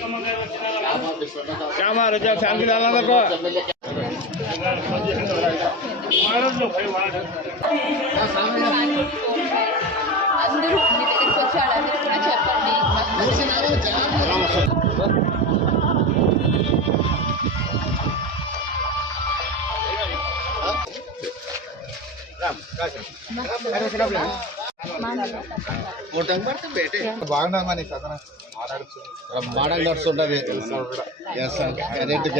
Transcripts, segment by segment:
क्या मारो क्या फैन की डालना देखो అందరూ మీ దగ్గరికి వచ్చాడు అందరూ కూడా చెప్పండి బాగా నడుస్తుంటది వెరీ గుడ్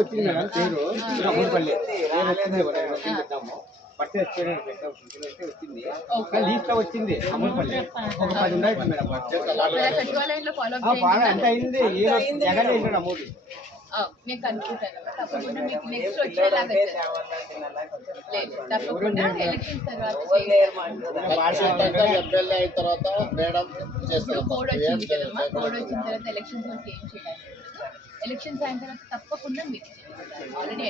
వచ్చింది మేడం పేరు అమూర్పల్లి బట్టే వచ్చింది లీస్ట్ లో వచ్చింది అమూర్పల్లి ఒక 10 ఉండదు మేడం బాగా ఎంత అయింది జగన్ వేసాడు అమౌంట్ నేను కనుక్కుంటాను తప్పకుండా మీకు నెక్స్ట్ వచ్చేలాగా తప్పకుండా ఎలక్షన్ తర్వాత కోడ్ వచ్చింది కదమ్మా కోడ్ వచ్చిన తర్వాత ఎలక్షన్స్ వరకు ఏం చేయాలి ఎలక్షన్స్ అయిన తర్వాత తప్పకుండా మీకు ఆల్రెడీ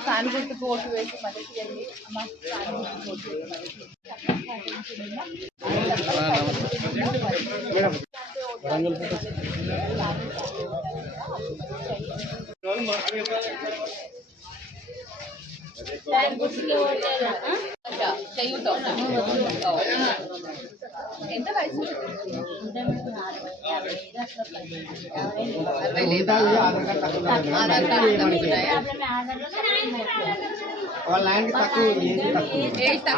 ఫ్యాన్ ఫ్యాన్ గుర్తుకు ఓటు వేసి మద్దతు ఇవ్వండి అమ్మ ఫ్యాన్ గుర్తుకు ఓటు వేసి ఎంత వయసు వాళ్ళ ల్యాండ్ తక్కువ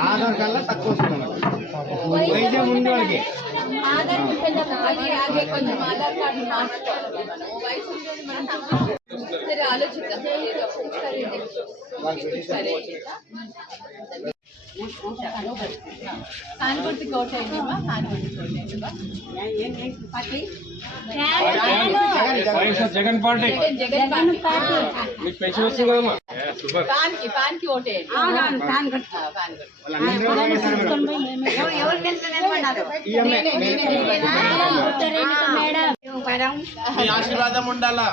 ఆధార్ కల్లా తక్కువ వస్తుంది వైద్యం ఉండే వాళ్ళకి కొంచెం ఆధార్ కార్డు వయసు సరే ఆలోచిద్దాం సరే ఫ్యాన్ గుర్తుకు ఓటు అయిందమ్మా ఫ్యాన్ గుర్తుకు ఓటు అయిందమ్మా జగన్ పార్టీ ఫ్యాన్ కి ఓటు వేయండి ఆశీర్వాదం ఉండాలా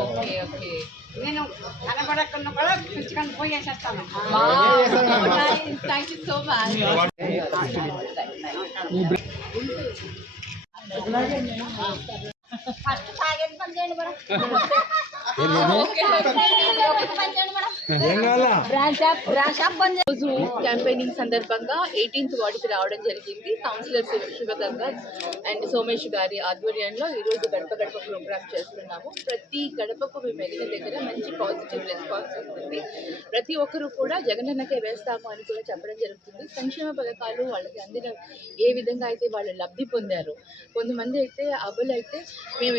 ఓకే ఓకే నేను కనబడకుండా కూడా పిలుచుకొని పోయేసేస్తాను thank you so much first తాగేది పని చేయండి మేడం రోజు క్యాంపెయినింగ్ సందర్భంగా 18th వార్డుకి రావడం జరిగింది. కౌన్సిలర్ శివగంగా అండ్ సోమేష్ గారి ఆధ్వర్యంలో ఈరోజు గడప గడప ప్రోగ్రామ్ చేస్తున్నాము. ప్రతి గడపకు మేము వెళ్ళిన దగ్గర మంచి పాజిటివ్ రెస్పాన్స్ వస్తుంది. ప్రతి ఒక్కరు కూడా జగనన్నకే వేస్తాము అని కూడా చెప్పడం జరుగుతుంది. సంక్షేమ పథకాలు వాళ్ళకి అందిన ఏ విధంగా అయితే వాళ్ళు లబ్ధి పొందారు. కొంతమంది అయితే అవ్వలు అయితే మేము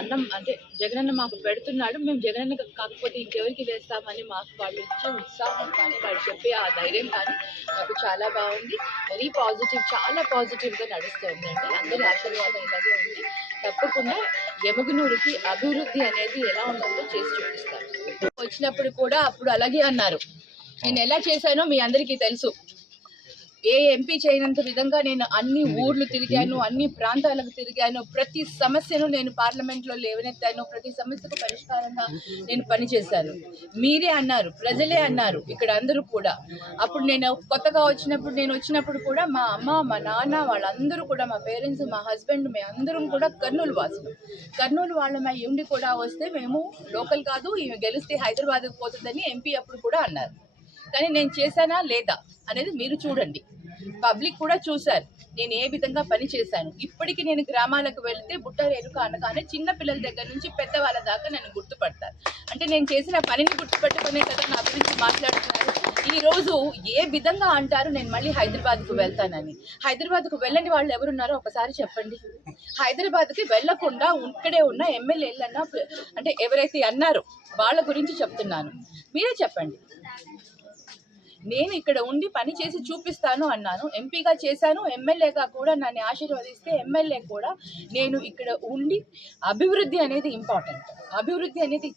అన్నం అంటే జగనన్న మాకు పెడుతున్నాడు, మేము జగనన్న కాకపోతే ఇంకెవరికి వేస్తామని మాకు వాళ్ళు ఇచ్చే ఉత్సాహం కానీ వాళ్ళు చెప్పే ఆ ధైర్యం కానీ నాకు చాలా బాగుంది. వెరీ పాజిటివ్, చాలా పాజిటివ్గా నడుస్తుందండి. అందరి ఆశీర్వాదం ఇలాగే ఉంది. తప్పకుండా యమగనూరుకి అభివృద్ధి అనేది ఎలా ఉంటుందో చేసి చూపిస్తాను. వచ్చినప్పుడు కూడా అప్పుడు అలాగే అన్నారు. నేను ఎలా చేశానో మీ అందరికీ తెలుసు. ఏ ఎంపీ చేయనంత విధంగా నేను అన్ని ఊర్లు తిరిగాను, అన్ని ప్రాంతాలకు తిరిగాను, ప్రతి సమస్యను నేను పార్లమెంట్లో లేవనెత్తాను, ప్రతి సమస్యకు పరిష్కారంగా నేను పనిచేశాను. మీరే అన్నారు, ప్రజలే అన్నారు ఇక్కడ అందరూ కూడా. అప్పుడు నేను కొత్తగా వచ్చినప్పుడు కూడా మా అమ్మ, మా నాన్న వాళ్ళందరూ కూడా, మా పేరెంట్స్, మా హస్బెండ్, మేము అందరం కూడా కర్నూలు వాసులు. కర్నూలు వాళ్ళమై ఉండి కూడా వస్తే మేము లోకల్ కాదు, ఈమె గెలిస్తే హైదరాబాద్కు పోతుందని ఎంపీ అప్పుడు కూడా అన్నారు. కానీ నేను చేశానా లేదా అనేది మీరు చూడండి. పబ్లిక్ కూడా చూశారు నేను ఏ విధంగా పని చేశాను. ఇప్పటికీ నేను గ్రామాలకు వెళ్తే బుట్ట రేణుక అనగానే చిన్న పిల్లల దగ్గర నుంచి పెద్దవాళ్ళ దాకా నన్ను గుర్తుపడతారు. అంటే నేను చేసిన పనిని గుర్తుపెట్టుకునే కదా నా గురించి మాట్లాడుతున్నారు. ఈరోజు ఏ విధంగా అంటారు నేను మళ్ళీ హైదరాబాద్కు వెళ్తానని. హైదరాబాద్కు వెళ్ళని వాళ్ళు ఎవరున్నారో ఒకసారి చెప్పండి. హైదరాబాద్కి వెళ్లకుండా ఇక్కడే ఉన్న ఎమ్మెల్యేలన్నా అంటే ఎవరైతే అన్నారో వాళ్ళ గురించి చెప్తున్నాను. మీరే చెప్పండి. నేను ఇక్కడ ఉండి పని చేసి చూపిస్తాను అన్నాను. ఎంపీగా చేశాను, ఎమ్మెల్యేగా కూడా నన్ను ఆశీర్వదిస్తే ఎమ్మెల్యే కూడా నేను ఇక్కడ ఉండి అభివృద్ధి అనేది ఇంపార్టెంట్. అభివృద్ధి అనేది